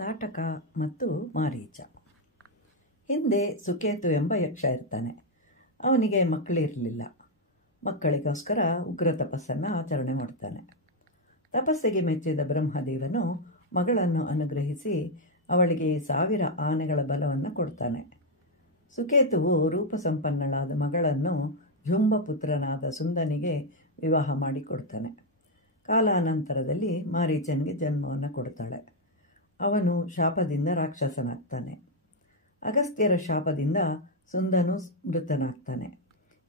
ತಾಟಕ ಮತ್ತು ಮಾರೀಚ. ಹಿಂದೆ ಸುಕೇತು ಎಂಬ ಯಕ್ಷ ಇರ್ತಾನೆ. ಅವನಿಗೆ ಮಕ್ಕಳಿರಲಿಲ್ಲ. ಮಕ್ಕಳಿಗೋಸ್ಕರ ಉಗ್ರ ತಪಸ್ಸನ್ನು ಆಚರಣೆ ಮಾಡ್ತಾನೆ. ತಪಸ್ಸಿಗೆ ಮೆಚ್ಚಿದ ಬ್ರಹ್ಮದೇವನು ಮಗಳನ್ನು ಅನುಗ್ರಹಿಸಿ ಅವಳಿಗೆ 1000 ಆನೆಗಳ ಬಲವನ್ನು ಕೊಡ್ತಾನೆ. ಸುಕೇತುವು ರೂಪಸಂಪನ್ನಳಾದ ಮಗಳನ್ನು ಜುಂಬಪುತ್ರನಾದ ಸುಂದನಿಗೆ ವಿವಾಹ ಮಾಡಿಕೊಡ್ತಾನೆ. ಕಾಲಾನಂತರದಲ್ಲಿ ಮಾರೀಚನಿಗೆ ಜನ್ಮವನ್ನು ಕೊಡ್ತಾಳೆ. ಅವನು ಶಾಪದಿಂದ ರಾಕ್ಷಸನಾಗ್ತಾನೆ. ಅಗಸ್ತ್ಯರ ಶಾಪದಿಂದ ಸುಂದನು ಮೃತನಾಗ್ತಾನೆ.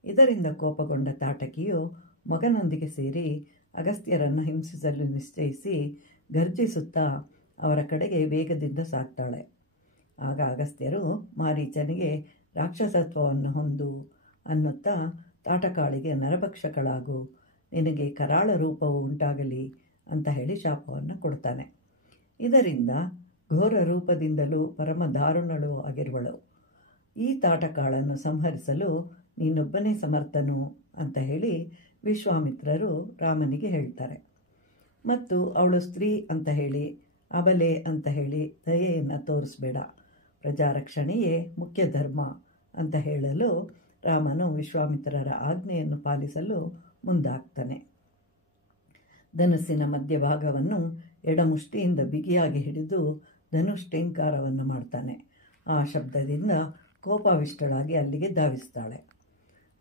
ಇದರಿಂದ ಕೋಪಗೊಂಡ ತಾಟಕಿಯು ಮಗನೊಂದಿಗೆ ಸೇರಿ ಅಗಸ್ತ್ಯರನ್ನು ಹಿಂಸಿಸಲು ನಿಶ್ಚಯಿಸಿ ಗರ್ಜಿಸುತ್ತಾ ಅವರ ಕಡೆಗೆ ವೇಗದಿಂದ ಸಾಗ್ತಾಳೆ. ಆಗ ಅಗಸ್ತ್ಯರು ಮಾರೀಚನಿಗೆ ರಾಕ್ಷಸತ್ವವನ್ನು ಹೊಂದು ಅನ್ನುತ್ತಾ ತಾಟಕಾಳಿಗೆ ನರಭಕ್ಷಕಳಾಗು, ನಿನಗೆ ಕರಾಳ ರೂಪವು ಉಂಟಾಗಲಿ ಅಂತ ಹೇಳಿ ಶಾಪವನ್ನು ಕೊಡ್ತಾನೆ. ಇದರಿಂದ ಘೋರ ರೂಪದಿಂದಲೂ ಪರಮ ದಾರುಣಳು ಆಗಿರುವಳು. ಈ ತಾಟಕಾಳನ್ನು ಸಂಹರಿಸಲು ನೀನೊಬ್ಬನೇ ಸಮರ್ಥನು ಅಂತ ಹೇಳಿ ವಿಶ್ವಾಮಿತ್ರರು ರಾಮನಿಗೆ ಹೇಳ್ತಾರೆ. ಮತ್ತು ಅವಳು ಸ್ತ್ರೀ ಅಂತ ಹೇಳಿ, ಅಬಲೆ ಅಂತ ಹೇಳಿ ದಯೆಯನ್ನು ತೋರಿಸಬೇಡ, ಪ್ರಜಾರಕ್ಷಣೆಯೇ ಮುಖ್ಯ ಧರ್ಮ ಅಂತ ಹೇಳಲು ರಾಮನು ವಿಶ್ವಾಮಿತ್ರರ ಆಜ್ಞೆಯನ್ನು ಪಾಲಿಸಲು ಮುಂದಾಗ್ತಾನೆ. ಧನುಸ್ಸಿನ ಮಧ್ಯಭಾಗವನ್ನು ಎಡಮುಷ್ಟಿಯಿಂದ ಬಿಗಿಯಾಗಿ ಹಿಡಿದು ಧನುಷ್ಟೇಂಕಾರವನ್ನು ಮಾಡ್ತಾನೆ. ಆ ಶಬ್ದದಿಂದ ಕೋಪಾವಿಷ್ಟಳಾಗಿ ಅಲ್ಲಿಗೆ ಧಾವಿಸ್ತಾಳೆ.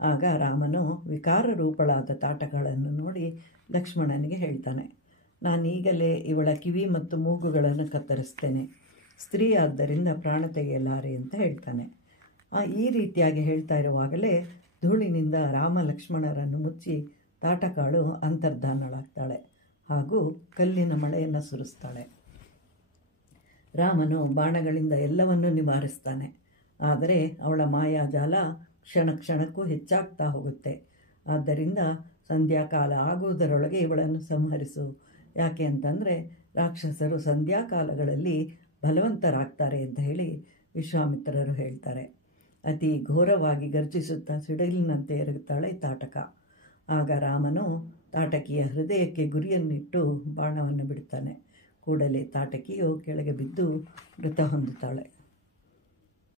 ಆಗ ರಾಮನು ವಿಕಾರ ರೂಪಳಾದ ತಾಟಗಳನ್ನು ನೋಡಿ ಲಕ್ಷ್ಮಣನಿಗೆ ಹೇಳ್ತಾನೆ, ನಾನೀಗಲೇ ಇವಳ ಕಿವಿ ಮತ್ತು ಮೂಗುಗಳನ್ನು ಕತ್ತರಿಸ್ತೇನೆ, ಸ್ತ್ರೀ ಆದ್ದರಿಂದ ಪ್ರಾಣ ತೆಗೆಯಲಾರೆ ಅಂತ ಹೇಳ್ತಾನೆ. ಈ ರೀತಿಯಾಗಿ ಹೇಳ್ತಾ ಇರುವಾಗಲೇ ಧೂಳಿನಿಂದ ರಾಮ ಲಕ್ಷ್ಮಣರನ್ನು ಮುಚ್ಚಿ ತಾಟಕಾಳು ಅಂತರ್ಧಾನಳಾಗ್ತಾಳೆ ಹಾಗೂ ಕಲ್ಲಿನ ಮಳೆಯನ್ನು ಸುರಿಸ್ತಾಳೆ. ರಾಮನು ಬಾಣಗಳಿಂದ ಎಲ್ಲವನ್ನೂ ನಿವಾರಿಸ್ತಾನೆ. ಆದರೆ ಅವಳ ಮಾಯಾಜಾಲ ಕ್ಷಣ ಕ್ಷಣಕ್ಕೂ ಹೆಚ್ಚಾಗ್ತಾ ಹೋಗುತ್ತೆ. ಆದ್ದರಿಂದ ಸಂಧ್ಯಾಕಾಲ ಆಗುವುದರೊಳಗೆ ಇವಳನ್ನು ಸಂಹರಿಸು. ಯಾಕೆ ಅಂತಂದರೆ ರಾಕ್ಷಸರು ಸಂಧ್ಯಾಕಾಲಗಳಲ್ಲಿ ಬಲವಂತರಾಗ್ತಾರೆ ಅಂತ ಹೇಳಿ ವಿಶ್ವಾಮಿತ್ರರು ಹೇಳ್ತಾರೆ. ಅತಿ ಘೋರವಾಗಿ ಗರ್ಜಿಸುತ್ತಾ ಸಿಡಿಲಿನಂತೆ ಎರಗುತ್ತಾಳೆ ತಾಟಕ. ಆಗ ರಾಮನು ತಾಟಕಿಯ ಹೃದಯಕ್ಕೆ ಗುರಿಯನ್ನಿಟ್ಟು ಬಾಣವನ್ನು ಬಿಡ್ತಾನೆ. ಕೂಡಲೇ ತಾಟಕಿಯು ಕೆಳಗೆ ಬಿದ್ದು ಮೃತ ಹೊಂದುತ್ತಾಳೆ.